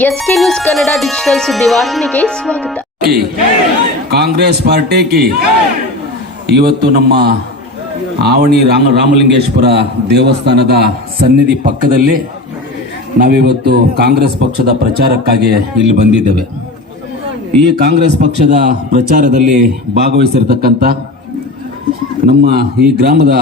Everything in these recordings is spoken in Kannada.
ಎಸ್ಕೆ ನ್ಯೂಸ್ ಕನ್ನಡ ಡಿಜಿಟಲ್ ಸುದ್ದಿವಾಹಿನಿಗೆ ಸ್ವಾಗತ. ಕಾಂಗ್ರೆಸ್ ಪಾರ್ಟಿ ಕಿ. ಇವತ್ತು ನಮ್ಮ ಆವಣಿ ರಾಮ ರಾಮಲಿಂಗೇಶ್ವರ ದೇವಸ್ಥಾನದ ಸನ್ನಿಧಿ ಪಕ್ಕದಲ್ಲಿ ನಾವಿವತ್ತು ಕಾಂಗ್ರೆಸ್ ಪಕ್ಷದ ಪ್ರಚಾರಕ್ಕಾಗಿ ಇಲ್ಲಿ ಬಂದಿದ್ದೇವೆ. ಈ ಕಾಂಗ್ರೆಸ್ ಪಕ್ಷದ ಪ್ರಚಾರದಲ್ಲಿ ಭಾಗವಹಿಸಿರ್ತಕ್ಕಂಥ ನಮ್ಮ ಈ ಗ್ರಾಮದ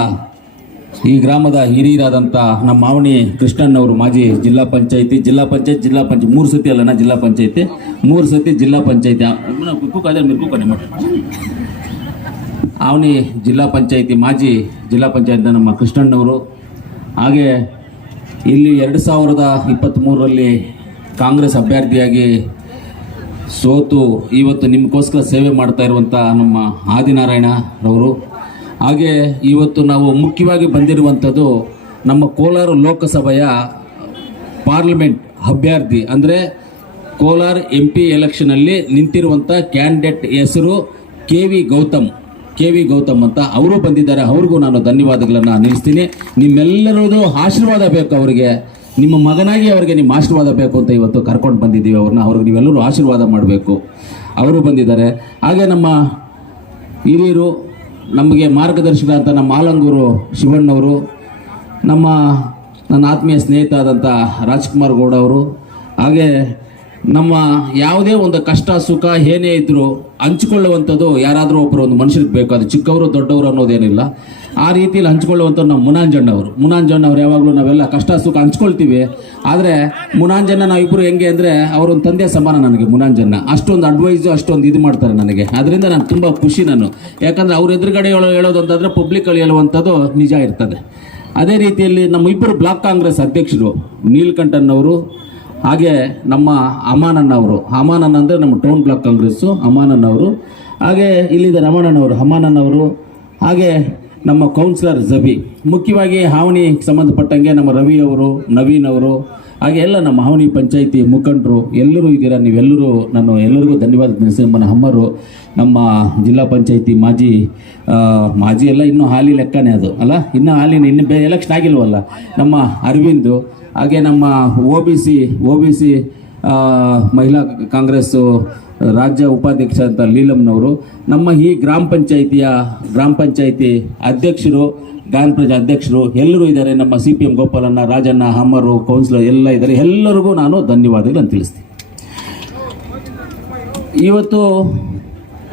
ಈ ಗ್ರಾಮದ ಹಿರಿಯರಾದಂಥ ನಮ್ಮ ಮಾವಣಿ ಕೃಷ್ಣಣ್ಣವರು ಮಾಜಿ ಜಿಲ್ಲಾ ಪಂಚಾಯತಿ, ಜಿಲ್ಲಾ ಪಂಚಾಯತ್ ಜಿಲ್ಲಾ ಪಂಚಾಯತ್, ಮೂರು ಸತಿ ಅಲ್ಲಣ್ಣ ಜಿಲ್ಲಾ ಪಂಚಾಯತಿ, ಮೂರು ಸತಿ ಜಿಲ್ಲಾ ಪಂಚಾಯತಿ. ಅವನಿ ಜಿಲ್ಲಾ ಪಂಚಾಯತಿ, ಮಾಜಿ ಜಿಲ್ಲಾ ಪಂಚಾಯತ್ ನಮ್ಮ ಕೃಷ್ಣಣ್ಣವರು ಹಾಗೆ ಇಲ್ಲಿ ಎರಡು ಸಾವಿರದ ಇಪ್ಪತ್ತ್ಮೂರರಲ್ಲಿ ಕಾಂಗ್ರೆಸ್ ಅಭ್ಯರ್ಥಿಯಾಗಿ ಸೋತು, ಇವತ್ತು ನಿಮಗೋಸ್ಕರ ಸೇವೆ ಮಾಡ್ತಾ ಇರುವಂಥ ನಮ್ಮ ಆದಿನಾರಾಯಣರವರು ಹಾಗೆ ಇವತ್ತು ನಾವು ಮುಖ್ಯವಾಗಿ ಬಂದಿರುವಂಥದ್ದು ನಮ್ಮ ಕೋಲಾರ ಲೋಕಸಭೆಯ ಪಾರ್ಲಿಮೆಂಟ್ ಅಭ್ಯರ್ಥಿ. ಅಂದರೆ ಕೋಲಾರ ಎಂ ಪಿ ಎಲೆಕ್ಷನಲ್ಲಿ ನಿಂತಿರುವಂಥ ಕ್ಯಾಂಡಿಡೇಟ್ ಹೆಸರು K V Gautam. K V Gautam ಅಂತ ಅವರು ಬಂದಿದ್ದಾರೆ. ಅವ್ರಿಗೂ ನಾನು ಧನ್ಯವಾದಗಳನ್ನು ನಿಲ್ಲಿಸ್ತೀನಿ ನಿಮ್ಮೆಲ್ಲರದು ಆಶೀರ್ವಾದ ಬೇಕು ಅವರಿಗೆ. ನಿಮ್ಮ ಮಗನಾಗಿ ಅವರಿಗೆ ನಿಮ್ಮ ಆಶೀರ್ವಾದ ಬೇಕು ಅಂತ ಇವತ್ತು ಕರ್ಕೊಂಡು ಬಂದಿದ್ದೀವಿ ಅವ್ರನ್ನ. ಅವ್ರಿಗೆ ನೀವೆಲ್ಲರೂ ಆಶೀರ್ವಾದ ಮಾಡಬೇಕು. ಅವರು ಬಂದಿದ್ದಾರೆ. ಹಾಗೆ ನಮ್ಮ ಹಿರಿಯರು ನಮಗೆ ಮಾರ್ಗದರ್ಶಕ ಅಂತ ನಮ್ಮ ಆಲಂಗೂರು ಶಿವಣ್ಣವರು, ನಮ್ಮ ನನ್ನ ಆತ್ಮೀಯ ಸ್ನೇಹಿತ ಆದಂಥ ರಾಜ್ಕುಮಾರ್ ಗೌಡ ಅವರು, ಹಾಗೆ ನಮ್ಮ ಯಾವುದೇ ಒಂದು ಕಷ್ಟ, ಸುಖ, ಏನೇ ಇದ್ದರೂ ಹಂಚಿಕೊಳ್ಳುವಂಥದ್ದು ಯಾರಾದರೂ ಒಬ್ಬರು ಒಂದು ಮನುಷ್ಯರಿಗೆ ಬೇಕು. ಅದು ಚಿಕ್ಕವರು ದೊಡ್ಡವರು ಅನ್ನೋದೇನಿಲ್ಲ. ಆ ರೀತಿಯಲ್ಲಿ ಹಂಚ್ಕೊಳ್ಳುವಂಥ ನಮ್ಮ ಮುನಾಂಜಣ್ಣವರು. ಮುನಾಂಜಣ್ಣ ಅವ್ರು ಯಾವಾಗಲೂ ನಾವೆಲ್ಲ ಕಷ್ಟ ಸುಖ ಹಂಚ್ಕೊಳ್ತೀವಿ. ಆದರೆ ಮುನಾಂಜಣ್ಣ ನಾವಿಬ್ಬರು ಹೆಂಗೆ ಅಂದರೆ ಅವರೊಂದು ತಂದೆ ಸಮಾನ ನನಗೆ ಮುನಾಂಜಣ್ಣ. ಅಷ್ಟೊಂದು ಅಡ್ವೈಸು ಅಷ್ಟೊಂದು ಇದು ಮಾಡ್ತಾರೆ ನನಗೆ. ಅದರಿಂದ ನಾನು ತುಂಬ ಖುಷಿ ನಾನು. ಯಾಕಂದರೆ ಅವ್ರ ಎದುರುಗಡೆ ಹೇಳೋ ಹೇಳೋದು ಅಂತಂದರೆ ಪಬ್ಲಿಕಲ್ಲಿ ಹೇಳುವಂಥದ್ದು ನಿಜ ಇರ್ತದೆ. ಅದೇ ರೀತಿಯಲ್ಲಿ ನಮ್ಮ ಇಬ್ಬರು ಬ್ಲಾಕ್ ಕಾಂಗ್ರೆಸ್ ಅಧ್ಯಕ್ಷರು ನೀಲ್ಕಂಠನ್ ಅವರು ಹಾಗೆ ನಮ್ಮ ಅಮಾನಣ್ಣ ಅವರು ಅಮಾನಣ್ಣ ಅಂದರೆ ನಮ್ಮ ಟೌನ್ ಬ್ಲಾಕ್ ಕಾಂಗ್ರೆಸ್ಸು ಅಮಾನಣ್ಣ ಅವರು ಹಾಗೆ ಇಲ್ಲಿದ್ದ ರಮಣಣ್ಣವರು, ಅಮಾನಣ್ಣವರು. ಹಾಗೆ ನಮ್ಮ ಕೌನ್ಸಿಲರ್ ಜಬಿ ಮುಖ್ಯವಾಗಿ ಹಾವಣಿ ಸಂಬಂಧಪಟ್ಟಂಗೆ ನಮ್ಮ ರವಿ ಅವರು, ನವೀನ್ ಅವರು, ಹಾಗೆ ಎಲ್ಲ ನಮ್ಮ ಹಾವಣಿ ಪಂಚಾಯಿತಿ ಮುಖಂಡರು, ಎಲ್ಲರೂ ಇದ್ದೀರಾ? ನೀವೆಲ್ಲರೂ ನಾನು ಎಲ್ಲರಿಗೂ ಧನ್ಯವಾದ ನಮ್ಮ ಅಮ್ಮರು, ನಮ್ಮ ಜಿಲ್ಲಾ ಪಂಚಾಯಿತಿ ಮಾಜಿ ಮಾಜಿ ಎಲ್ಲ ಇನ್ನೂ ಹಾಲಿ ಲೆಕ್ಕನೇ ಅದು, ಅಲ್ಲ? ಇನ್ನೂ ಹಾಲಿನ ಇನ್ನು ಬೇ ಎಲೆಕ್ಷನ್ ಆಗಿಲ್ವಲ್ಲ? ನಮ್ಮ ಅರವಿಂದ್, ಹಾಗೆ ನಮ್ಮ O B C O B C ಮಹಿಳಾ ಕಾಂಗ್ರೆಸ್ಸು ರಾಜ್ಯ ಉಪಾಧ್ಯಕ್ಷ ಅಂತ ಲೀಲಮ್ನವರು ನಮ್ಮ ಈ ಗ್ರಾಮ ಪಂಚಾಯಿತಿಯ, ಗ್ರಾಮ ಪಂಚಾಯಿತಿ ಅಧ್ಯಕ್ಷರು, ಗ್ರಾಮ ಪ್ರಜಾ ಅಧ್ಯಕ್ಷರು ಎಲ್ಲರೂ ಇದ್ದಾರೆ. ನಮ್ಮ C P M Gopalanna, Rajanna ಹಮ್ಮರು councillor ಎಲ್ಲ ಇದ್ದಾರೆ. ಎಲ್ಲರಿಗೂ ನಾನು ಧನ್ಯವಾದಗಳನ್ನು ತಿಳಿಸ್ತೀನಿ. ಇವತ್ತು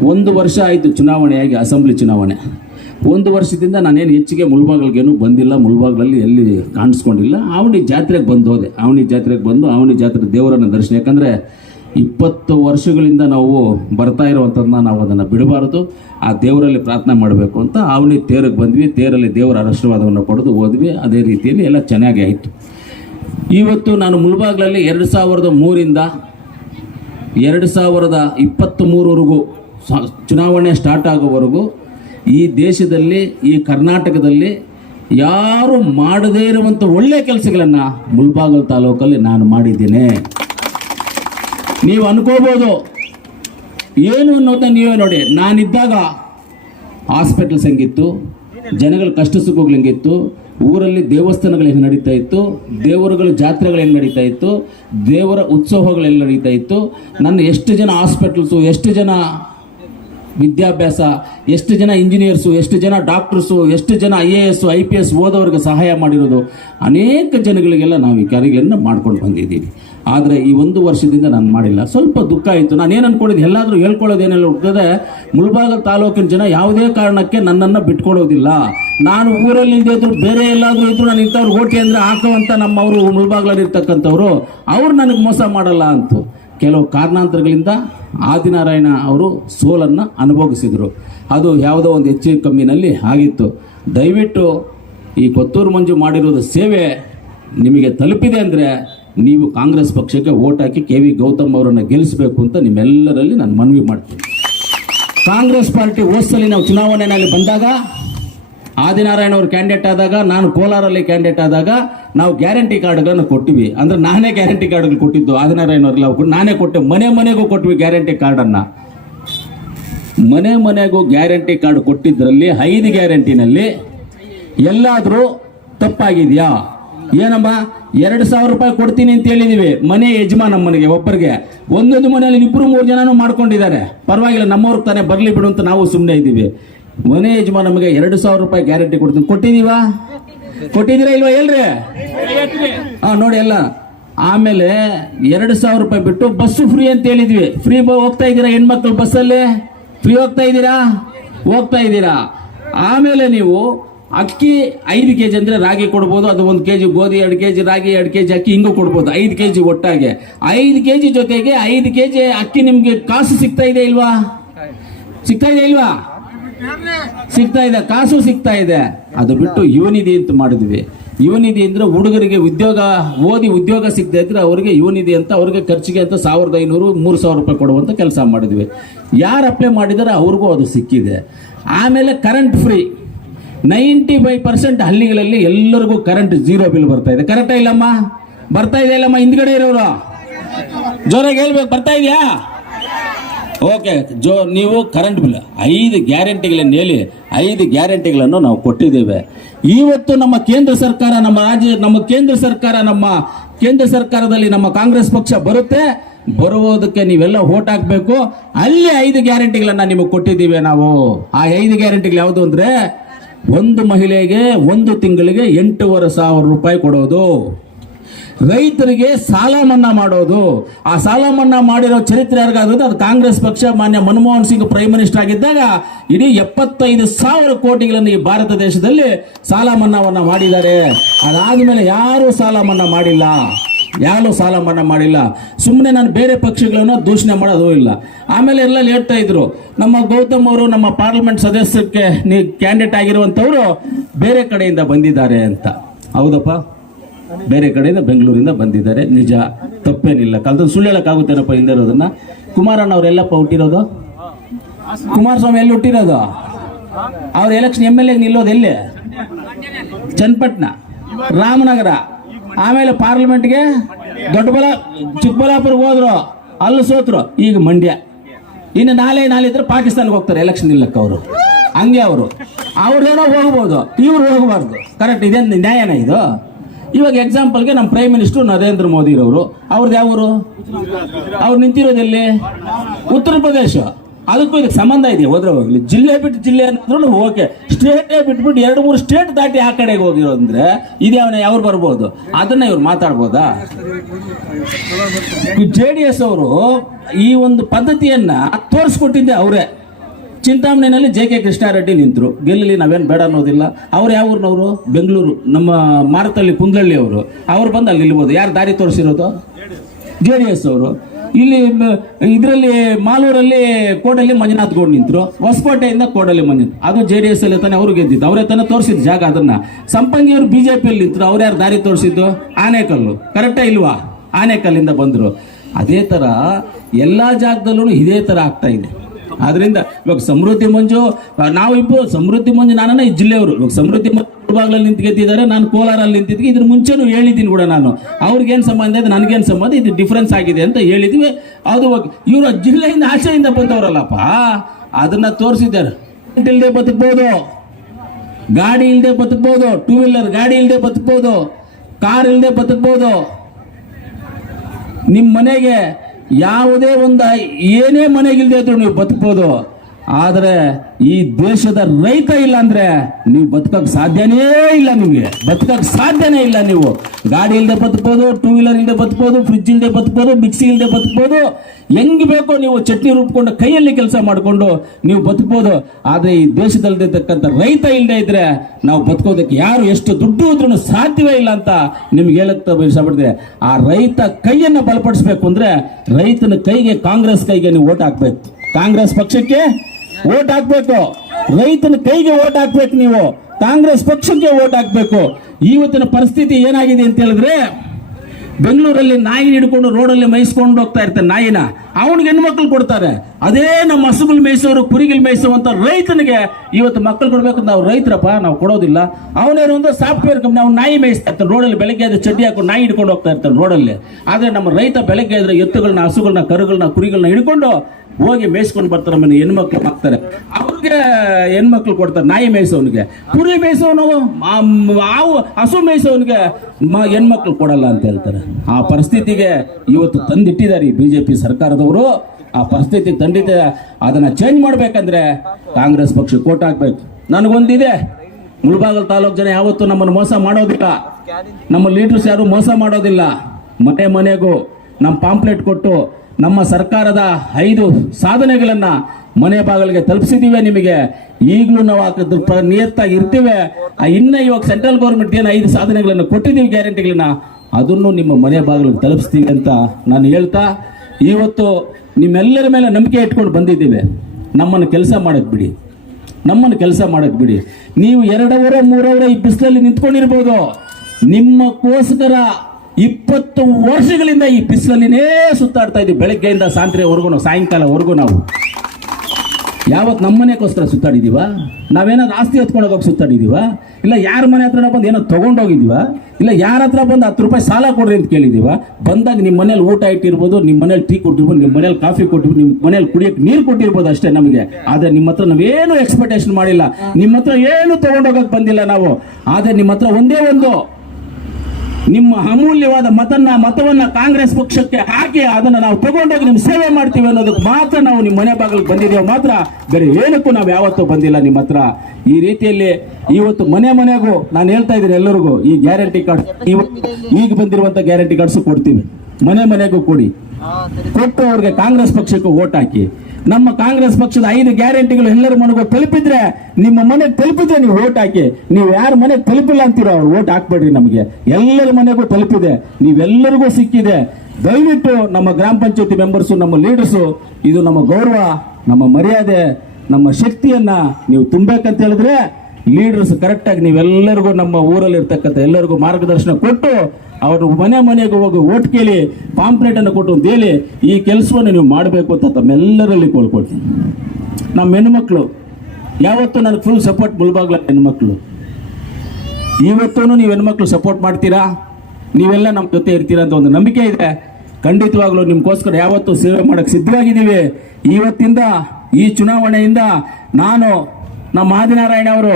ಒಂದು ವರ್ಷ ಆಯಿತು ಚುನಾವಣೆಯಾಗಿ ಅಸೆಂಬ್ಲಿ ಚುನಾವಣೆ. ಒಂದು ವರ್ಷದಿಂದ ನಾನೇನು ಹೆಚ್ಚಿಗೆ ಮುಳ್ಬಾಗಲ್ಗೇನು ಬಂದಿಲ್ಲ, ಮುಳ್ಬಾಗ್ಲಲ್ಲಿ ಎಲ್ಲಿ ಕಾಣಿಸ್ಕೊಂಡಿಲ್ಲ. ಅವನಿ ಜಾತ್ರೆಗೆ ಬಂದು ಹೋದೆ. ಅವನಿ ಜಾತ್ರೆಗೆ ಬಂದು ಅವನಿ ಜಾತ್ರೆ ದೇವರನ್ನ ದರ್ಶನ. ಯಾಕಂದರೆ ಇಪ್ಪತ್ತು ವರ್ಷಗಳಿಂದ ನಾವು ಬರ್ತಾ ಇರುವಂಥದ್ದನ್ನ ನಾವು ಅದನ್ನು ಬಿಡಬಾರ್ದು. ಆ ದೇವರಲ್ಲಿ ಪ್ರಾರ್ಥನೆ ಮಾಡಬೇಕು ಅಂತ ಅವನಿ ತೇರಿಗೆ ಬಂದ್ವಿ. ತೇರಲ್ಲಿ ದೇವರ ಆಶೀರ್ವಾದವನ್ನು ಪಡೆದು ಹೋದ್ವಿ. ಅದೇ ರೀತಿಯಲ್ಲಿ ಎಲ್ಲ ಚೆನ್ನಾಗಿ ಆಯಿತು. ಇವತ್ತು ನಾನು ಮುಳ್ಬಾಗ್ಲಲ್ಲಿ ಎರಡು ಸಾವಿರದ ಮೂರಿಂದ ಎರಡು ಸಾವಿರದ ಇಪ್ಪತ್ತ್ ಮೂರವರೆಗೂ ಚುನಾವಣೆ ಸ್ಟಾರ್ಟ್ ಆಗೋವರೆಗೂ ಈ ದೇಶದಲ್ಲಿ, ಈ ಕರ್ನಾಟಕದಲ್ಲಿ ಯಾರು ಮಾಡದೇ ಇರುವಂಥ ಒಳ್ಳೆಯ ಕೆಲಸಗಳನ್ನು ಮುಲ್ಬಾಗಲ್ ತಾಲೂಕಲ್ಲಿ ನಾನು ಮಾಡಿದ್ದೇನೆ. ನೀವು ಅನ್ಕೋಬೋದು. ಏನು ಅನ್ನೋದನ್ನ ನೀವೇ ನೋಡಿ. ನಾನಿದ್ದಾಗ ಹಾಸ್ಪಿಟಲ್ಸ್ ಹೆಂಗಿತ್ತು ಜನಗಳು ಕಷ್ಟ ಸುಖಗಳು ಹೆಂಗಿತ್ತು, ಊರಲ್ಲಿ ದೇವಸ್ಥಾನಗಳು ಹೆಂಗೆ ನಡೀತಾ ಇತ್ತು, ದೇವರುಗಳ ಜಾತ್ರೆಗಳು ಹೆಂಗೆ ನಡೀತಾ ಇತ್ತು, ದೇವರ ಉತ್ಸವಗಳು ಎಲ್ಲಿ ನಡೀತಾ ಇತ್ತು, ನನ್ನ ಎಷ್ಟು ಜನ ಹಾಸ್ಪಿಟಲ್ಸು, ಎಷ್ಟು ಜನ ವಿದ್ಯಾಭ್ಯಾಸ, ಎಷ್ಟು ಜನ ಇಂಜಿನಿಯರ್ಸು, ಎಷ್ಟು ಜನ ಡಾಕ್ಟರ್ಸು, ಎಷ್ಟು ಜನ I A S, I P S ಓದೋರಿಗೆ ಸಹಾಯ ಮಾಡಿರೋದು ಅನೇಕ ಜನಗಳಿಗೆಲ್ಲ ನಾವು ಈ ಕಾರ್ಯಗಳನ್ನು ಮಾಡ್ಕೊಂಡು ಬಂದಿದ್ದೀವಿ. ಆದರೆ ಈ ಒಂದು ವರ್ಷದಿಂದ ನಾನು ಮಾಡಿಲ್ಲ. ಸ್ವಲ್ಪ ದುಃಖ ಆಯಿತು. ನಾನು ಏನು ಅನ್ಕೊಂಡಿದ್ದೆ? ಎಲ್ಲಾದರೂ ಹೇಳ್ಕೊಳ್ಳೋದೇನೆಲ್ಲ ಹುಟ್ಟಿದ್ರೆ ಮುಳ್ಬಾಗ ತಾಲೂಕಿನ ಜನ ಯಾವುದೇ ಕಾರಣಕ್ಕೆ ನನ್ನನ್ನು ಬಿಟ್ಕೊಡೋದಿಲ್ಲ. ನಾನು ಊರಲ್ಲಿ ಇದ್ರು ಬೇರೆ ಎಲ್ಲಾದರೂ ಇದ್ರು ನಾನು ಇಂಥವ್ರು ಓಟಿ ಅಂದರೆ ಹಾಕುವಂಥ ನಮ್ಮವರು ಮುಳ್ಬಾಗ್ಲಲ್ಲಿ ಇರ್ತಕ್ಕಂಥವ್ರು, ಅವ್ರು ನನಗೆ ಮೋಸ ಮಾಡಲ್ಲ ಅಂತು. ಕೆಲವು ಕಾರಣಾಂತರಗಳಿಂದ ಆದಿನಾರಾಯಣ ಅವರು ಸೋಲನ್ನು ಅನುಭವಿಸಿದರು ಅದು ಯಾವುದೋ ಒಂದು ಹೆಚ್ಚು ಕಮ್ಮಿನಲ್ಲಿ ಆಗಿತ್ತು. ದಯವಿಟ್ಟು ಈ ಕೊತ್ತೂರು ಮಂಜು ಮಾಡಿರೋದು ಸೇವೆ ನಿಮಗೆ ತಲುಪಿದೆ ಅಂದರೆ ನೀವು ಕಾಂಗ್ರೆಸ್ ಪಕ್ಷಕ್ಕೆ ಓಟ್ ಹಾಕಿ ಕೆ ವಿ ಗೌತಮ್ ಅವರನ್ನು ಗೆಲ್ಲಿಸಬೇಕು ಅಂತ ನಿಮ್ಮೆಲ್ಲರಲ್ಲಿ ನಾನು ಮನವಿ ಮಾಡ್ತೀನಿ. ಕಾಂಗ್ರೆಸ್ ಪಾರ್ಟಿ ಓಸ್ಸಲ್ಲಿ ನಾವು ಚುನಾವಣೆಯಲ್ಲಿ ಬಂದಾಗ, ಆದಿನಾರಾಯಣ ಅವರು ಕ್ಯಾಂಡಿಡೇಟ್ ಆದಾಗ, ನಾನು ಕೋಲಾರಲ್ಲಿ ಕ್ಯಾಂಡಿಡೇಟ್ ಆದಾಗ ನಾವು ಗ್ಯಾರಂಟಿ ಕಾರ್ಡ್ಗಳನ್ನು ಕೊಟ್ಟಿವಿ. ಅಂದ್ರೆ ನಾನೇ ಗ್ಯಾರಂಟಿ ಕಾರ್ಡ್ಗಳು ಕೊಟ್ಟಿದ್ದು ಆದಿನಾರಾಯಣ ಅವ್ರಿಗೆ. ನಾನೇ ಕೊಟ್ಟೆ ಮನೆ ಮನೆಗೂ ಕೊಟ್ವಿ ಗ್ಯಾರಂಟಿ ಕಾರ್ಡನ್ನು ಮನೆ ಮನೆಗೂ ಗ್ಯಾರಂಟಿ ಕಾರ್ಡ್ ಕೊಟ್ಟಿದ್ದರಲ್ಲಿ ಐದು ಗ್ಯಾರಂಟಿನಲ್ಲಿ ಎಲ್ಲಾದರೂ ತಪ್ಪಾಗಿದೆಯಾ? ಏನಮ್ಮ? ಎರಡು ಸಾವಿರ ರೂಪಾಯಿ ಕೊಡ್ತೀನಿ ಅಂತ ಹೇಳಿದೀವಿ. ಮನೆ ಮನೆಗೆ ಒಬ್ಬರಿಗೆ. ಒಂದೊಂದು ಮನೆಯಲ್ಲಿ ಇಬ್ಬರು ಮೂರು ಜನನೂ ಮಾಡ್ಕೊಂಡಿದ್ದಾರೆ. ಪರವಾಗಿಲ್ಲ ನಮ್ಮವ್ರಿಗೆ ತಾನೇ ಬರಲಿ ಬಿಡು ಅಂತ ನಾವು ಸುಮ್ಮನೆ ಇದ್ದೀವಿ. ಮನೆ ಯಜಮಾನಮ್ಮಗೆ ಎರಡು ಸಾವಿರ ರೂಪಾಯಿ ಗ್ಯಾರಂಟಿ ಕೊಡ್ತೀನಿ. ಕೊಟ್ಟಿದೀವಾ ಕೊಟ್ಟಿದ್ದೀರಾ ಇಲ್ವಾ ಹೇಳ್ರಿ ಹಾ, ನೋಡಿ ಎಲ್ಲ. ಆಮೇಲೆ ಎರಡು ಸಾವಿರ ರೂಪಾಯಿ ಬಿಟ್ಟು ಬಸ್ಸು ಫ್ರೀ ಅಂತ ಹೇಳಿದ್ವಿ. ಫ್ರೀ ಹೋಗ್ತಾ ಇದ್ದೀರಾ ಹೆಣ್ಮಕ್ಳು ಬಸ್ಸಲ್ಲಿ ಫ್ರೀ ಹೋಗ್ತಾ ಇದ್ದೀರಾ? ಹೋಗ್ತಾ ಇದ್ದೀರಾ? ಆಮೇಲೆ ನೀವು ಅಕ್ಕಿ ಐದು ಕೆ ಜಿ ಅಂದರೆ ರಾಗಿ ಕೊಡ್ಬೋದು, ಅದು ಒಂದು ಕೆ ಜಿ ಗೋಧಿ, ಎರಡು ಕೆ ಜಿ ರಾಗಿ, ಎರಡು ಕೆ ಜಿ ಅಕ್ಕಿ, ಹಿಂಗೂ ಕೊಡ್ಬೋದು, ಐದು ಕೆ ಜಿ ಒಟ್ಟಾಗೆ. ಐದು ಕೆ ಜಿ ಜೊತೆಗೆ ಐದು ಕೆ ಜಿ ಅಕ್ಕಿ ನಿಮಗೆ ಕಾಸು ಸಿಗ್ತಾ ಇದೆ ಇಲ್ವಾ? ಸಿಗ್ತಾ ಇದೆ ಇಲ್ವಾ? ಸಿಗ್ತಾ ಇದೆ, ಕಾಸು ಸಿಗ್ತಾ ಇದೆ. ಅದು ಬಿಟ್ಟು ಯುವನಿಧಿ ಅಂತ ಮಾಡಿದ್ವಿ. ಯುವನಿಧಿ ಅಂದ್ರೆ ಹುಡುಗರಿಗೆ ಉದ್ಯೋಗ, ಓದಿ ಉದ್ಯೋಗ ಸಿಗದೆ ಇದ್ರೆ ಅವರಿಗೆ ಯುವನಿಧಿ ಅಂತ, ಅವ್ರಿಗೆ ಖರ್ಚಿಗೆ ಅಂತ ಸಾವಿರದ ಐನೂರು, ಮೂರು ಸಾವಿರ ರೂಪಾಯಿ ಕೊಡುವಂತ ಕೆಲಸ ಮಾಡಿದ್ವಿ. ಯಾರು ಅಪ್ಲೈ ಮಾಡಿದಾರೆ ಅವ್ರಿಗೂ ಅದು ಸಿಕ್ಕಿದೆ. ಆಮೇಲೆ current free ninety five percent ಹಳ್ಳಿಗಳಲ್ಲಿ ಎಲ್ಲರಿಗೂ ಕರೆಂಟ್ ಜೀರೋ ಬಿಲ್ ಬರ್ತಾ ಇದೆ. ಕರೆಕ್ಟಾ ಇಲ್ಲಮ್ಮ? ಬರ್ತಾ ಇದೆ ಇಲ್ಲಮ್ಮ ಹಿಂದ್ಗಡೆ ಇರೋರು? ಜೋರಾಗಿ ಹೇಳ್ಬೇಕು, ಬರ್ತಾ ಇದೆಯಾ? ಓಕೆ ಜೋ, ನೀವು ಕರೆಂಟ್ ಬಿಲ್ ಐದು ಗ್ಯಾರಂಟಿಗಳನ್ನು ಹೇಳಿ, ಐದು ಗ್ಯಾರಂಟಿಗಳನ್ನು ನಾವು ಕೊಟ್ಟಿದ್ದೇವೆ. ಇವತ್ತು ನಮ್ಮ ಕೇಂದ್ರ ಸರ್ಕಾರ, ನಮ್ಮ ರಾಜ್ಯ, ನಮ್ಮ ಕೇಂದ್ರ ಸರ್ಕಾರ, ನಮ್ಮ ಕೇಂದ್ರ ಸರ್ಕಾರದಲ್ಲಿ ನಮ್ಮ ಕಾಂಗ್ರೆಸ್ ಪಕ್ಷ ಬರುತ್ತೆ. ಬರುವುದಕ್ಕೆ ನೀವೆಲ್ಲ ಓಟ್ ಹಾಕಬೇಕು. ಅಲ್ಲಿ ಐದು ಗ್ಯಾರಂಟಿಗಳನ್ನು ನಿಮಗೆ ಕೊಟ್ಟಿದ್ದೀವಿ ನಾವು. ಆ ಐದು ಗ್ಯಾರಂಟಿಗಳು ಯಾವುದು ಅಂದ್ರೆ ಒಂದು ಮಹಿಳೆಗೆ ಒಂದು ತಿಂಗಳಿಗೆ ಎಂಟೂವರೆ ಸಾವಿರ ರೂಪಾಯಿ ಕೊಡೋದು. ರೈತರಿಗೆ ಸಾಲ ಮನ್ನಾ ಮಾಡೋದು. ಆ ಸಾಲ ಮನ್ನಾ ಮಾಡಿರೋ ಚರಿತ್ರೆ ಯಾರಿಗಾಗುತ್ತೆ ಅದು ಕಾಂಗ್ರೆಸ್ ಪಕ್ಷ, ಮಾನ್ಯ ಮನಮೋಹನ್ ಸಿಂಗ್ ಪ್ರೈಮ್ ಮಿನಿಸ್ಟರ್ ಆಗಿದ್ದಾಗ ಇಡೀ ಎಪ್ಪತ್ತೈದು ಸಾವಿರ ಕೋಟಿಗಳನ್ನು ಈ ಭಾರತ ದೇಶದಲ್ಲಿ ಸಾಲ ಮನ್ನಾವನ್ನ ಮಾಡಿದ್ದಾರೆ. ಅದಾದ್ಮೇಲೆ ಯಾರು ಸಾಲ ಮನ್ನಾ ಮಾಡಿಲ್ಲ. ಯಾರು ಸಾಲ ಮನ್ನಾ ಮಾಡಿಲ್ಲ. ಸುಮ್ಮನೆ ನಾನು ಬೇರೆ ಪಕ್ಷಗಳನ್ನು ದೂಷಣೆ ಮಾಡೋದು ಇಲ್ಲ. ಆಮೇಲೆ ಎಲ್ಲ ಹೇಳ್ತಾ ಇದ್ರು, ನಮ್ಮ ಗೌತಮ್ ಅವರು ನಮ್ಮ ಪಾರ್ಲಿಮೆಂಟ್ ಸದಸ್ಯಕ್ಕೆ ನೀ ಕ್ಯಾಂಡಿಡೇಟ್ ಆಗಿರುವಂತವರು ಬೇರೆ ಕಡೆಯಿಂದ ಬಂದಿದ್ದಾರೆ ಅಂತ. ಹೌದಪ್ಪ? ಬೇರೆ ಕಡೆಯಿಂದ ಬೆಂಗಳೂರಿಂದ ಬಂದಿದ್ದಾರೆ. ನಿಜ, ತಪ್ಪೇನಿಲ್ಲ. ಕಲ್ತು ಸುಳ್ಳು ಹೇಳಕ್ಕಾಗುತ್ತೇನಪ್ಪ ಇಲ್ಲದೆ ಇರೋದನ್ನ ಕುಮಾರಣ್ಣ ಅವರೆಲ್ಲಪ್ಪ ಹುಟ್ಟಿರೋದು? ಕುಮಾರಸ್ವಾಮಿ ಎಲ್ಲಿ ಹುಟ್ಟಿರೋದು? ಅವ್ರ ಎಲೆಕ್ಷನ್ ಎಂ ಎಲ್ ಎ ನಿಲ್ಲೋದು ಎಲ್ಲಿ? ಚನ್ನಪಟ್ಟಣ. ರಾಮನಗರ. ಆಮೇಲೆ ಪಾರ್ಲಿಮೆಂಟ್ಗೆ ದೊಡ್ಡಬಲ, ಚಿಕ್ಕಬಳ್ಳಾಪುರಕ್ಕೆ ಹೋದ್ರು, ಅಲ್ಲಿ ಸೋತ್ರು. ಈಗ ಮಂಡ್ಯ. ಇನ್ನು ನಾಳೆ ನಾಳೆ ಇದ್ರೆ ಪಾಕಿಸ್ತಾನಕ್ಕೆ ಹೋಗ್ತಾರೆ ಎಲೆಕ್ಷನ್ ಇಲ್ಲಕ್ಕೆ ಅವರು. ಹಂಗೆ ಅವರು. ಅವ್ರದೇನೋ ಹೋಗ್ಬೋದು. ಇವ್ರು ಹೋಗಬಾರ್ದು. ಕರೆಕ್ಟ್ ಇದೇನು ನ್ಯಾಯನ ಇದು? ಇವಾಗ ಎಕ್ಸಾಂಪಲ್ಗೆ ನಮ್ಮ ಪ್ರೈಮ್ ಮಿನಿಸ್ಟರ್ ನರೇಂದ್ರ ಮೋದಿ ಅವರು ಅವ್ರದ್ದು ಯಾವ ಊರು ಅವ್ರು ನಿಂತಿರೋದೆಲ್ಲಿ ಉತ್ತರ ಪ್ರದೇಶ. ಅದಕ್ಕೂ ಇದಕ್ಕೆ ಸಂಬಂಧ ಇದೆ, ಹೋದ್ರೆ ಹೋಗ್ಲಿ. ಜಿಲ್ಲೆ ಬಿಟ್ಟು ಜಿಲ್ಲೆ ಅಂದ್ರೂ ಓಕೆ. ಸ್ಟೇಟೇ ಬಿಟ್ಬಿಟ್ಟು ಎರಡು ಮೂರು ಸ್ಟೇಟ್ ದಾಟಿ ಆ ಕಡೆಗೆ ಹೋಗಿರೋ ಅಂದ್ರೆ ಅವನ ಯಾವ್ರು ಬರ್ಬೋದು? ಅದನ್ನ ಇವ್ರು ಮಾತಾಡ್ಬೋದಾ? ಜೆ ಡಿ ಎಸ್ ಅವರು ಈ ಒಂದು ಪದ್ಧತಿಯನ್ನ ತೋರಿಸ್ಕೊಟ್ಟಿದ್ದೆ ಅವರೇ. ಚಿಂತಾಮಣಿನಲ್ಲಿ ಜೆ ಕೆ ಕೃಷ್ಣಾರೆಡ್ಡಿ ನಿಂತರು. ಗೆಲ್ಲಲಿ ನಾವೇನು ಬೇಡ ಅನ್ನೋದಿಲ್ಲ. ಅವ್ರು ಯಾವ ಊರಿನವರು? ಬೆಂಗಳೂರು. ನಮ್ಮ ಮಾರತಳ್ಳಿ ಕುಂದಳ್ಳಿ ಅವರು. ಅವ್ರು ಬಂದು ಅಲ್ಲಿ ನಿಲ್ಬೋದು. ಯಾರು ದಾರಿ ತೋರಿಸಿರೋದು? ಜೆ ಡಿ ಎಸ್ ಅವರು. ಇಲ್ಲಿ ಇದರಲ್ಲಿ ಮಾಲೂರಲ್ಲಿ ಕೋಡಲ್ಲಿ ಮಂಜುನಾಥ್ ಗೌಡ್ ನಿಂತರು. ಹೊಸಕೋಟೆಯಿಂದ ಕೋಡಲ್ಲಿ ಮಂಜುನಾಥ್. ಅದು ಜೆ ಡಿ ಎಸ್ ಅಲ್ಲಿ ತಾನೆ ಅವರು ಗೆದ್ದಿದ್ದು. ಅವರೇ ತಾನೆ ತೋರಿಸಿದ್ದು ಜಾಗ ಅದನ್ನ. ಸಂಪಂಗಿ ಅವರು ಬಿಜೆಪಿಯಲ್ಲಿ ನಿಂತರು. ಅವ್ರು ಯಾರು ದಾರಿ ತೋರಿಸಿದ್ದು? ಆನೆಕಲ್ಲು. ಕರೆಕ್ಟಾ ಇಲ್ವಾ? ಆನೆಕಲ್ಲಿಂದ ಬಂದರು. ಅದೇ ತರ ಎಲ್ಲಾ ಜಾಗದಲ್ಲೂ ಇದೇ ತರ ಆಗ್ತಾ ಇದೆ. ಆದ್ರಿಂದ ಇವಾಗ ಸಮೃದ್ಧಿ ಮಂಜು ನಾವು ಇಬ್ಬರು ಸಮೃದ್ಧಿ ಮಂಜು ನಾನು ಈ ಜಿಲ್ಲೆಯವರು. ಇವಾಗ ಸಮೃದ್ಧಿ ಮಂಜು ಭಾಗದಲ್ಲಿ ನಿಂತು ಗೆದ್ದಿದ್ದಾರೆ ನಾನು ಕೋಲಾರಲ್ಲಿ ನಿಂತಿದ್ದೆ ಇದ್ರ ಮುಂಚೆನೂ ಹೇಳಿದ್ದೀನಿ ಕೂಡ ನಾನು. ಅವ್ರಿಗೇನು ಸಂಬಂಧ ಇದೆ, ನನಗೇನು ಸಂಬಂಧ ಇದು ಡಿಫ್ರೆನ್ಸ್ ಆಗಿದೆ ಅಂತ ಹೇಳಿದ್ವಿ. ಅದು ಇವರು ಜಿಲ್ಲೆಯಿಂದ ಆಶೆಯಿಂದ ಬಂದವರಲ್ಲಪ್ಪ. ಅದನ್ನ ತೋರಿಸಿದ್ದಾರೆ. ಇಲ್ಲದೆ ಬದುಕ್ಬೋದು. ಗಾಡಿ ಇಲ್ಲದೆ ಬದುಕ್ಬೋದು. ಟೂ ವೀಲರ್ ಗಾಡಿ ಇಲ್ಲದೆ ಬದುಕ್ಬೋದು. ಕಾರ್ ಇಲ್ಲದೆ ಬದುಕ್ಬೋದು. ನಿಮ್ಮ ಮನೆಗೆ ಯಾವುದೇ ಒಂದು ಏನೇ ಮನೆಗಿಲ್ದೇ ಇದ್ರು ನೀವು ಬದುಕ್ಬೋದು. ಆದರೆ ಈ ದೇಶದ ರೈತ ಇಲ್ಲ ಅಂದ್ರೆ ನೀವು ಬದುಕಕ್ ಸಾಧ್ಯನೇ ಇಲ್ಲ ನಿಮಗೆ. ಬದುಕಕ್ ಸಾಧ್ಯನೇ ಇಲ್ಲ ನೀವು. ಗಾಡಿ ಇಲ್ಲದೆ ಬದುಕ್ಬೋದು ಟೂ ವೀಲರ್ ಇಲ್ಲದೆ ಬದುಕ್ಬೋದು ಫ್ರಿಜ್ ಇಲ್ಲದೆ ಬದುಕ್ಬೋದು ಮಿಕ್ಸಿ ಇಲ್ಲದೆ ಬದುಕ್ಬೋದು. ಹೆಂಗ್ ಬೇಕೋ ನೀವು ಚಟ್ನಿ ರುಬ್ಕೊಂಡು ಕೈಯಲ್ಲಿ ಕೆಲಸ ಮಾಡಿಕೊಂಡು ನೀವು ಬದುಕ್ಬೋದು. ಆದರೆ ಈ ದೇಶದಲ್ಲಿರ್ತಕ್ಕಂಥ ರೈತ ಇಲ್ಲದೆ ಇದ್ರೆ ನಾವು ಬದುಕೋದಕ್ಕೆ ಯಾರು ಎಷ್ಟು ದುಡ್ಡು ಇದ್ರೂ ಸಾಧ್ಯವೇ ಇಲ್ಲ ಅಂತ ನಿಮ್ಗೆ ಹೇಳಕ್ ಇಷ್ಟಪಡ್ತೇವೆ ಆ ರೈತ ಕೈಯನ್ನು ಬಲಪಡಿಸ್ಬೇಕು ಅಂದ್ರೆ ರೈತನ ಕೈಗೆ ಕಾಂಗ್ರೆಸ್ ಕೈಗೆ ನೀವು ಓಟ್ ಹಾಕ್ಬೇಕು. ಕಾಂಗ್ರೆಸ್ ಪಕ್ಷಕ್ಕೆ ಓಟ್ ಹಾಕ್ಬೇಕು. ರೈತನ ಕೈಗೆ ಓಟ್ ಹಾಕ್ಬೇಕು ನೀವು. ಕಾಂಗ್ರೆಸ್ ಪಕ್ಷಕ್ಕೆ ಓಟ್ ಹಾಕ್ಬೇಕು. ಇವತ್ತಿನ ಪರಿಸ್ಥಿತಿ ಏನಾಗಿದೆ ಅಂತ ಹೇಳಿದ್ರೆ, ಬೆಂಗಳೂರಲ್ಲಿ ನಾಯಿನ ಹಿಡ್ಕೊಂಡು ರೋಡಲ್ಲಿ ಮೇಯಿಸ್ಕೊಂಡು ಹೋಗ್ತಾ ಇರ್ತಾನೆ ನಾಯಿನ, ಅವನಿಗೆ ಹೆಣ್ಮಕ್ಳು ಕೊಡ್ತಾರೆ. ಅದೇ ನಮ್ಮ ಹಸುಗಳು ಮೇಯಿಸೋರು, ಕುರಿಗಳು ಮೇಯಿಸುವಂತ ರೈತನಿಗೆ ಇವತ್ತು ಮಕ್ಕಳು ಕೊಡ್ಬೇಕು ನಾವು ರೈತರಪ್ಪ, ನಾವು ಕೊಡೋದಿಲ್ಲ. ಅವನೇನು ಅಂದ್ರೆ ಸಾಫ್ಟ್ವೇರ್ ಕಂಪ್ನಿ ಅವ್ನು ನಾಯಿ ಮೇಯಿಸ್ತಾ ಇರ್ತಾನೆ. ರೋಡಲ್ಲಿ ಬೆಳಗ್ಗೆ ಅದು ಚಡ್ಡಿ ಹಾಕೊಂಡು ನಾಯಿ ಹಿಡ್ಕೊಂಡು ಹೋಗ್ತಾ ಇರ್ತಾನೆ ರೋಡಲ್ಲಿ. ಆದ್ರೆ ನಮ್ಮ ರೈತ ಬೆಳಗ್ಗೆ ಇದ್ರೆ ಎತ್ತುಗಳನ್ನ, ಹಸುಗಳನ್ನ, ಕರುಗಳನ್ನ, ಕುರಿಗಳನ್ನ ಹಿಡ್ಕೊಂಡು ಹೋಗಿ ಮೇಯಿಸ್ಕೊಂಡು ಬರ್ತಾರೆ ಮನೆ ಹೆಣ್ಮಕ್ಳು ಹಾಕ್ತಾರೆ. ಅವ್ರಿಗೆ ಹೆಣ್ಮಕ್ಳು ಕೊಡ್ತಾರೆ, ನಾಯಿ ಮೇಯಿಸೋನಿಗೆ. ಕುರಿ ಮೇಯಿಸೋನು ಹಾವು, ಹಸು ಮೇಯಿಸೋನಿಗೆ ಹೆಣ್ಮಕ್ಳು ಕೊಡಲ್ಲ ಅಂತ ಹೇಳ್ತಾರೆ. ಆ ಪರಿಸ್ಥಿತಿಗೆ ಇವತ್ತು ತಂದಿಟ್ಟಿದ್ದಾರೆ ಈ ಬಿಜೆಪಿ ಸರ್ಕಾರದವರು. ಆ ಪರಿಸ್ಥಿತಿ ತಂದಿದೆ ಅದನ್ನ ಚೇಂಜ್ ಮಾಡಬೇಕಂದ್ರೆ ಕಾಂಗ್ರೆಸ್ ಪಕ್ಷ ಕೋಟ್ ಹಾಕ್ಬೇಕು. ನನಗೊಂದಿದೆ. ಮುಳಬಾಗಲ್ ತಾಲೂಕು ಜನ ಯಾವತ್ತೂ ನಮ್ಮನ್ನು ಮೋಸ ಮಾಡೋದಿಲ್ಲ. ನಮ್ಮ ಲೀಡರ್ಸ್ ಯಾರು ಮೋಸ ಮಾಡೋದಿಲ್ಲ. ಮನೆ ಮನೆಗೂ ನಮ್ಮ ಪಾಂಪ್ಲೆಟ್ ಕೊಟ್ಟು ನಮ್ಮ ಸರ್ಕಾರದ ಐದು ಸಾಧನೆಗಳನ್ನ ಮನೆ ಬಾಗಿಲಿಗೆ ತಲುಪಿಸಿದೀವಿ ನಿಮಗೆ. ಈಗಲೂ ನಾವು ನಿಯತ್ತಾಗಿ ಇರ್ತೀವಿ. ಇನ್ನ ಇವಾಗ ಸೆಂಟ್ರಲ್ ಗೌರ್ಮೆಂಟ್ ಏನು ಐದು ಸಾಧನೆಗಳನ್ನು ಕೊಟ್ಟಿದ್ದೀವಿ ಗ್ಯಾರಂಟಿಗಳನ್ನ ಅದನ್ನು ನಿಮ್ಮ ಮನೆ ಬಾಗಿಲಿಗೆ ತಲುಪಿಸ್ತೀವಿ ಅಂತ ನಾನು ಹೇಳ್ತಾ, ಇವತ್ತು ನಿಮ್ಮೆಲ್ಲರ ಮೇಲೆ ನಂಬಿಕೆ ಇಟ್ಕೊಂಡು ಬಂದಿದ್ದೀವಿ. ನಮ್ಮನ್ನು ಕೆಲಸ ಮಾಡೋಕ್ಕೆ ಬಿಡಿ. ನಮ್ಮನ್ನು ಕೆಲಸ ಮಾಡೋಕ್ಕೆ ಬಿಡಿ. ನೀವು ಎರಡವರ, ಮೂರವರ ಈ ಬಿಸಿಲಲ್ಲಿ ನಿಂತ್ಕೊಂಡಿರ್ಬೋದು. ನಿಮ್ಮಕ್ಕೋಸ್ಕರ ಇಪ್ಪತ್ತು ವರ್ಷಗಳಿಂದ ಈ ಬಿಸಿಲಲ್ಲಿನೇ ಸುತ್ತಾಡ್ತಾ ಇದ್ದೀವಿ. ಬೆಳಗ್ಗೆಯಿಂದ ಸಾಯಂಕಾಲವರೆಗೂ ಸಾಯಂಕಾಲವರೆಗೂ ನಾವು. ಯಾವತ್ತು ನಮ್ಮ ಮನೆಗೋಸ್ಕರ ಸುತ್ತಾಡಿದೀವ? ನಾವೇನಾದ್ರು ಆಸ್ತಿ ಹೊತ್ಕೊಂಡು ಹೋಗೋಕೆ ಸುತ್ತಾಡಿದೀವ? ಇಲ್ಲ ಯಾರ ಮನೆ ಹತ್ರ ಬಂದು ಏನೋ ತಗೊಂಡೋಗಿದೀವ? ಇಲ್ಲ ಯಾರ ಹತ್ರ ಬಂದು ಹತ್ತು ರೂಪಾಯಿ ಸಾಲ ಕೊಡ್ರಿ ಅಂತ ಕೇಳಿದೀವ? ಬಂದಾಗ ನಿಮ್ಮ ಮನೇಲಿ ಊಟ ಇಟ್ಟಿರ್ಬೋದು ನಿಮ್ಮ ಮನೇಲಿ ಟೀ ಕೊಟ್ಟಿರ್ಬೋದು ನಿಮ್ಮ ಮನೇಲಿ ಕಾಫಿ ಕೊಟ್ಟಿರ್ಬೋದು ನಿಮ್ಮ ಮನೇಲಿ ಕುಡಿಯೋಕೆ ನೀರು ಕೊಟ್ಟಿರ್ಬೋದು ಅಷ್ಟೇ ನಮಗೆ. ಆದರೆ ನಿಮ್ಮ ಹತ್ರ ನಾವೇನು ಎಕ್ಸ್ಪೆಕ್ಟೇಷನ್ ಮಾಡಿಲ್ಲ. ನಿಮ್ಮ ಹತ್ರ ಏನು ತೊಗೊಂಡೋಗಕ್ಕೆ ಬಂದಿಲ್ಲ ನಾವು. ಆದರೆ ನಿಮ್ಮ ಹತ್ರ ಒಂದೇ ಒಂದು ನಿಮ್ಮ ಅಮೂಲ್ಯವಾದ ಮತನ್ನ ಮತವನ್ನ ಕಾಂಗ್ರೆಸ್ ಪಕ್ಷಕ್ಕೆ ಹಾಕಿ ಅದನ್ನ ನಾವು ತಗೊಂಡೋಗಿ ನಿಮ್ ಸೇವೆ ಮಾಡ್ತೀವಿ ಅನ್ನೋದಕ್ಕೆ ಮಾತ್ರ ನಾವು ನಿಮ್ಮ ಮನೆ ಬಾಗಿಲಿಗೆ ಬಂದಿದ್ದೇವೆ. ಮಾತ್ರ ಬೇರೆ ಏನಕ್ಕೂ ನಾವು ಯಾವತ್ತೂ ಬಂದಿಲ್ಲ ನಿಮ್ಮ ಹತ್ರ. ಈ ರೀತಿಯಲ್ಲಿ ಇವತ್ತು ಮನೆ ಮನೆಗೂ ನಾನು ಹೇಳ್ತಾ ಇದ್ದೀನಿ ಎಲ್ಲರಿಗೂ ಈ ಗ್ಯಾರಂಟಿ ಕಾರ್ಡ್ ಈಗ ಬಂದಿರುವಂತ ಗ್ಯಾರಂಟಿ ಕಾರ್ಡ್ಸ್ ಕೊಡ್ತೀವಿ. ಮನೆ ಮನೆಗೂ ಕೊಡಿ. ಕೊಟ್ಟು ಅವ್ರಿಗೆ ಕಾಂಗ್ರೆಸ್ ಪಕ್ಷಕ್ಕೂ ಓಟ್ ಹಾಕಿ. ನಮ್ಮ ಕಾಂಗ್ರೆಸ್ ಪಕ್ಷದ ಐದು ಗ್ಯಾರಂಟಿಗಳು ಎಲ್ಲರ ಮನೆಗೂ ತಲುಪಿದ್ರೆ ನಿಮ್ಮ ಮನೆ ತಲುಪಿದ್ರೆ ನೀವು ಓಟ್ ಹಾಕಿ. ನೀವು ಯಾರ ಮನೆ ತಲುಪಿಲ್ಲ ಅಂತೀರೋ ಅವ್ರು ಓಟ್ ಹಾಕ್ಬೇಡ್ರಿ ನಮಗೆ. ಎಲ್ಲರ ಮನೆಗೂ ತಲುಪಿದೆ. ನೀವೆಲ್ಲರಿಗೂ ಸಿಕ್ಕಿದೆ. ದಯವಿಟ್ಟು ನಮ್ಮ ಗ್ರಾಮ ಪಂಚಾಯತಿ ಮೆಂಬರ್ಸು ನಮ್ಮ ಲೀಡರ್ಸು ಇದು ನಮ್ಮ ಗೌರವ, ನಮ್ಮ ಮರ್ಯಾದೆ, ನಮ್ಮ ಶಕ್ತಿಯನ್ನ ನೀವು ತುಂಬಬೇಕಂತ ಹೇಳಿದ್ರೆ ಲೀಡರ್ಸ್ ಕರೆಕ್ಟಾಗಿ ನೀವೆಲ್ಲರಿಗೂ ನಮ್ಮ ಊರಲ್ಲಿ ಇರ್ತಕ್ಕಂಥ ಎಲ್ಲರಿಗೂ ಮಾರ್ಗದರ್ಶನ ಕೊಟ್ಟು ಅವರು ಮನೆ ಮನೆಗೆ ಹೋಗಿ ಓಟ್ ಕೇಳಿ ಪಾಂಪ್ಲೆಟ್ ಅನ್ನು ಕೊಟ್ಟು ಹೇಳಿ ಈ ಕೆಲಸವನ್ನು ನೀವು ಮಾಡಬೇಕು ಅಂತ ತಮ್ಮೆಲ್ಲರಲ್ಲಿ ಕೋಳ್ಕೊಳ್ತೀನಿ ನಮ್ಮ ಹೆಣ್ಮಕ್ಳು, ಯಾವತ್ತೂ ನನಗೆ ಫುಲ್ ಸಪೋರ್ಟ್ ಮುಳ್ಬಾಗ್ಲ ಹೆಣ್ಮಕ್ಳು. ಇವತ್ತೂ ನೀವು ಹೆಣ್ಮಕ್ಳು ಸಪೋರ್ಟ್ ಮಾಡ್ತೀರಾ? ನೀವೆಲ್ಲ ನಮ್ಮ ಜೊತೆ ಇರ್ತೀರಾ ಅಂತ ಒಂದು ನಂಬಿಕೆ ಇದೆ. ಖಂಡಿತವಾಗ್ಲೂ ನಿಮ್ಗೋಸ್ಕರ ಯಾವತ್ತೂ ಸೇವೆ ಮಾಡಕ್ಕೆ ಸಿದ್ಧವಾಗಿದ್ದೀವಿ ಇವತ್ತಿಂದ ಈ ಚುನಾವಣೆಯಿಂದ ನಾನು ನಮ್ಮ ಆದಿನಾರಾಯಣ ಅವರು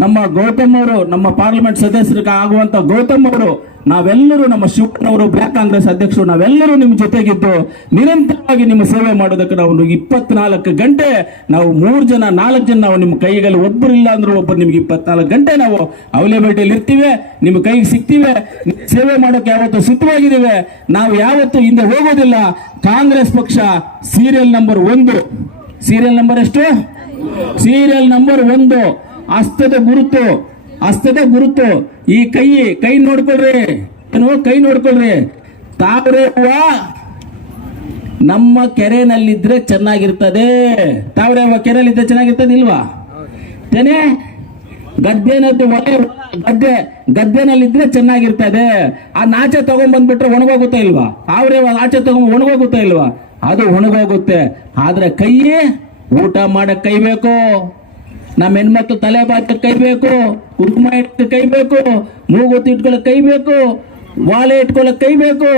ನಮ್ಮ ಗೌತಮ್ ಅವರು, ನಮ್ಮ ಪಾರ್ಲಿಮೆಂಟ್ ಸದಸ್ಯರಿಗೆ ಆಗುವಂತ ಗೌತಮ್ ಅವರು, ನಾವೆಲ್ಲರೂ ನಮ್ಮ ಶಿವಣ್ಣವರು ಬ್ಲಾಕ್ ಕಾಂಗ್ರೆಸ್ ಅಧ್ಯಕ್ಷರು, ನಾವೆಲ್ಲರೂ ನಿಮ್ಮ ಜೊತೆಗಿದ್ದು ನಿರಂತರವಾಗಿ ನಿಮ್ಮ ಸೇವೆ ಮಾಡೋದಕ್ಕೆ ನಾವು ಇಪ್ಪತ್ನಾಲ್ಕು ಗಂಟೆ, ನಾವು ಮೂರು ಜನ, ನಾಲ್ಕು ಜನ ನಾವು ನಿಮ್ಮ ಕೈಗಲ್ಲಿ ಒಬ್ಬರು ಇಲ್ಲ ಅಂದ್ರೆ ಒಬ್ಬರು ನಿಮ್ಗೆ ಇಪ್ಪತ್ನಾಲ್ಕು ಗಂಟೆ ನಾವು ಅವೈಲೇಬಿಲಿಟಿಯಲ್ಲಿ ಇರ್ತೀವಿ, ನಿಮ್ಮ ಕೈಗೆ ಸಿಗ್ತೀವಿ ಸೇವೆ ಮಾಡೋಕೆ ಯಾವತ್ತೂ ಸಿದ್ಧವಾಗಿದ್ದೀವಿ. ನಾವು ಯಾವತ್ತೂ ಹಿಂದೆ ಹೋಗೋದಿಲ್ಲ. ಕಾಂಗ್ರೆಸ್ ಪಕ್ಷ ಸೀರಿಯಲ್ ನಂಬರ್ ಒಂದು. ಸೀರಿಯಲ್ ನಂಬರ್ ಎಷ್ಟು? ಸೀರಿಯಲ್ ನಂಬರ್ ಒಂದು. ಹಸ್ತದ ಗುರುತು ಹಸ್ತದ ಗುರುತು. ಈ ಕೈ ಕೈ ನೋಡ್ಕೊಳ್ರಿ. ಕೈ ನೋಡ್ಕೊಳ್ರಿ. ತಾವ್ರೆ ಹೂವ ನಮ್ಮ ಕೆರೆನಲ್ಲಿದ್ರೆ ಚೆನ್ನಾಗಿರ್ತದೆ. ತಾವ್ರೆ ಹೂವ ಕೆರೆಯಲ್ಲಿದ್ರೆ ಚೆನ್ನಾಗಿರ್ತದೆ ಇಲ್ವಾ? ತೆನೆ, ಗದ್ದೆನದ್ದು ಒಲೆ, ಗದ್ದೆ, ಗದ್ದೆನಲ್ಲಿದ್ರೆ ಚೆನ್ನಾಗಿರ್ತದೆ. ಆ ನಾಚೆ ತಗೊಂಡ್ಬಂದ್ಬಿಟ್ರೆ ಒಣಗೋಗುತ್ತಾ ಇಲ್ವಾ? ಅವ್ರೆ ಆಚೆ ತಗೊಂಡ್ ಒಣಗೋಗುತ್ತಾ ಇಲ್ವಾ? ಅದು ಒಣಗೋಗುತ್ತೆ. ಆದ್ರೆ ಕೈಯೇ ಊಟ ಮಾಡಕ್ ಕೈ ಬೇಕು. ನಮ್ಮ ಹೆಣ್ಮಕ್ಳು ತಲೆ ಬಾಕ ಕೈ ಬೇಕು ಕುಂಕುಮ ಇಟ್ಕ ಕೈ ಬೇಕು ಮೂಗುತ್ತಿ ಇಟ್ಕೊಳಕ್ ಕೈ ಬೇಕು ವಾಲೆ ಇಟ್ಕೊಳಕ್ ಕೈ ಬೇಕು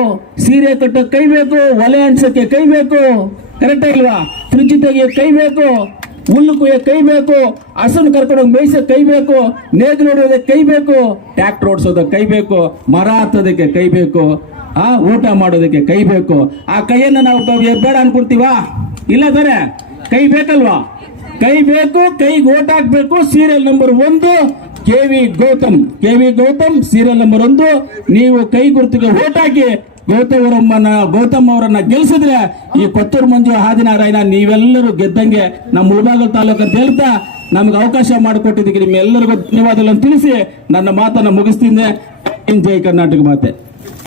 ಸೀರೆ ಕಟ್ಟೋಕ್ ಕೈ ಬೇಕು ಒಲೆ ಅನ್ಸಕ್ಕೆ ಕೈ ಬೇಕು ಕರೆಕ್ಟ್ ಇಲ್ವಾ ಫ್ರಿಜ್ ತೆಗಿಯಕ್ ಕೈ ಬೇಕು ಹುಲ್ಲು ಕುಯ್ಯೋ ಕೈ ಬೇಕು ಹಸನ್ ಕರ್ಕೊಂಡೋಗಿ ಮೇಯ್ಸೋ ಕೈ ಬೇಕು ನೇಗಿಲು ಹೊಡೆಯೋದಕ್ಕೆ ಕೈ ಬೇಕು ಟ್ಯಾಕ್ಟರ್ ಓಡಿಸೋದಕ್ಕೆ ಕೈ ಬೇಕು ಮರ ಹತ್ತೋದಕ್ಕೆ ಕೈ ಬೇಕು ಆ ಊಟ ಮಾಡೋದಕ್ಕೆ ಕೈ ಬೇಕು ಆ ಕೈಯನ್ನು ನಾವು ಬೇಡ ಅನ್ಕೊಳ್ತೀವಾ ಇಲ್ಲ ತಾನೆ ಕೈ ಬೇಕಲ್ವಾ ಕೈ ಬೇಕು ಕೈಗೆ ಓಟ್ ಹಾಕ್ಬೇಕು ಸೀರಿಯಲ್ ನಂಬರ್ ಒಂದು K V Gautam K V Gautam serial number ಒಂದು. ನೀವು ಕೈ ಗುರುತಿಗೆ ಓಟ್ ಹಾಕಿ ಗೌತಮ್ ಗೌತಮ್ ಅವರನ್ನ ಗೆಲ್ಸಿದ್ರೆ ಈ ಕೊತ್ತೂರು ಮಂಜು ಹಾದಿನಾರಾಯಣ ನೀವೆಲ್ಲರೂ ಗೆದ್ದಂಗೆ ನಮ್ಮ ಮುಳಬಾಗಲ್ ತಾಲೂಕು ಅಂತ ಹೇಳ್ತಾ ನಮ್ಗೆ ಅವಕಾಶ ಮಾಡಿಕೊಟ್ಟಿದ್ದಕ್ಕೆ ನಿಮ್ಮೆಲ್ಲರಿಗೂ ಧನ್ಯವಾದಗಳನ್ನು ತಿಳಿಸಿ ನನ್ನ ಮಾತನ್ನು ಮುಗಿಸ್ತೀನಿ ಜೈ ಕರ್ನಾಟಕ ಮಾತೆ.